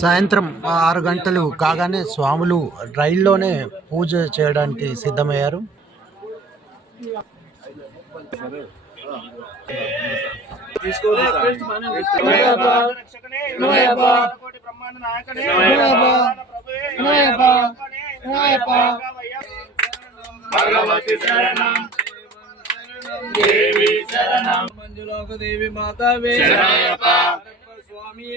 సాయంత్రం 6 గంటలు కాగానే స్వాములు రైల్లోనే పూజ చేయడానికి సిద్ధమయ్యారు. మంజులోక దేవి మాతావే స్వామి